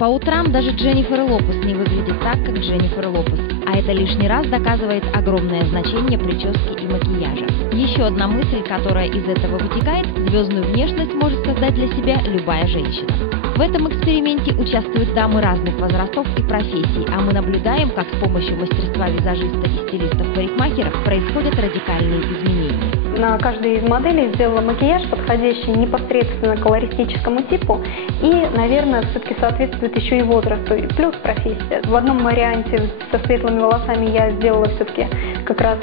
По утрам даже Дженнифер Лопес не выглядит так, как Дженнифер Лопес, а это лишний раз доказывает огромное значение прически и макияжа. Еще одна мысль, которая из этого вытекает: звездную внешность может создать для себя любая женщина. В этом эксперименте участвуют дамы разных возрастов и профессий, а мы наблюдаем, как с помощью мастерства визажиста и стилистов-парикмахеров происходят радикальные изменения. На каждой из моделей сделала макияж, подходящий непосредственно к колористическому типу и, наверное, все-таки соответствует еще и возрасту, и плюс профессия. В одном варианте со светлыми волосами я сделала все-таки как раз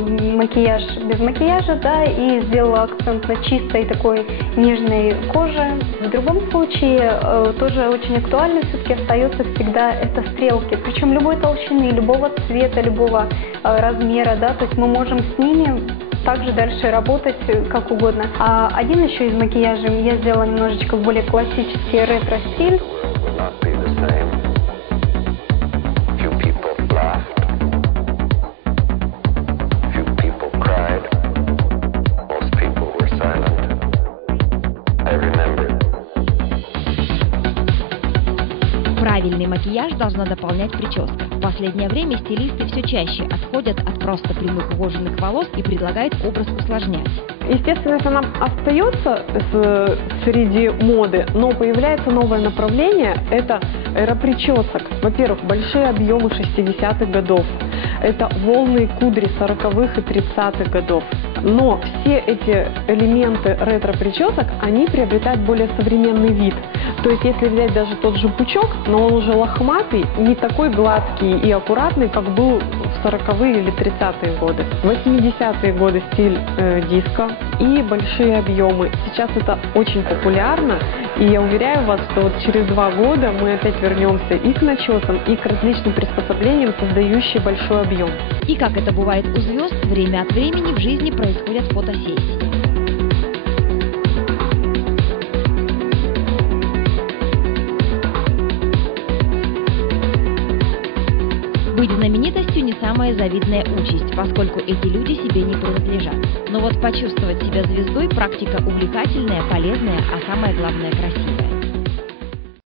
макияж без макияжа, да, и сделала акцент на чистой такой нежной коже. В другом случае тоже очень актуально все-таки остается всегда это стрелки, причем любой толщины, любого цвета, любого размера, да, то есть мы можем с ними также дальше работать как угодно. А один еще из макияжей я сделала немножечко более классический ретро-стиль. Правильный макияж должна дополнять прическа. В последнее время стилисты все чаще отходят от просто прямых ухоженных волос и предлагают образ усложнять. Естественно, она остается среди моды, но появляется новое направление – это эра причесок. Во-первых, большие объемы 60-х годов. Это волны кудри 40-х и 30-х годов. Но все эти элементы ретро-прическок, они приобретают более современный вид. То есть, если взять даже тот же пучок, но он уже лохматый, не такой гладкий и аккуратный, как был в 40-е или 30-е годы. В 80-е годы стиль диско и большие объемы. Сейчас это очень популярно, и я уверяю вас, что вот через 2 года мы опять вернемся и к начесам, и к различным приспособлениям, создающим большой объем. И как это бывает у звезд, время от времени в жизни происходят фотосессии. Быть знаменитостью не самая завидная участь, поскольку эти люди себе не принадлежат. Но вот почувствовать себя звездой – практика увлекательная, полезная, а самое главное – красивая.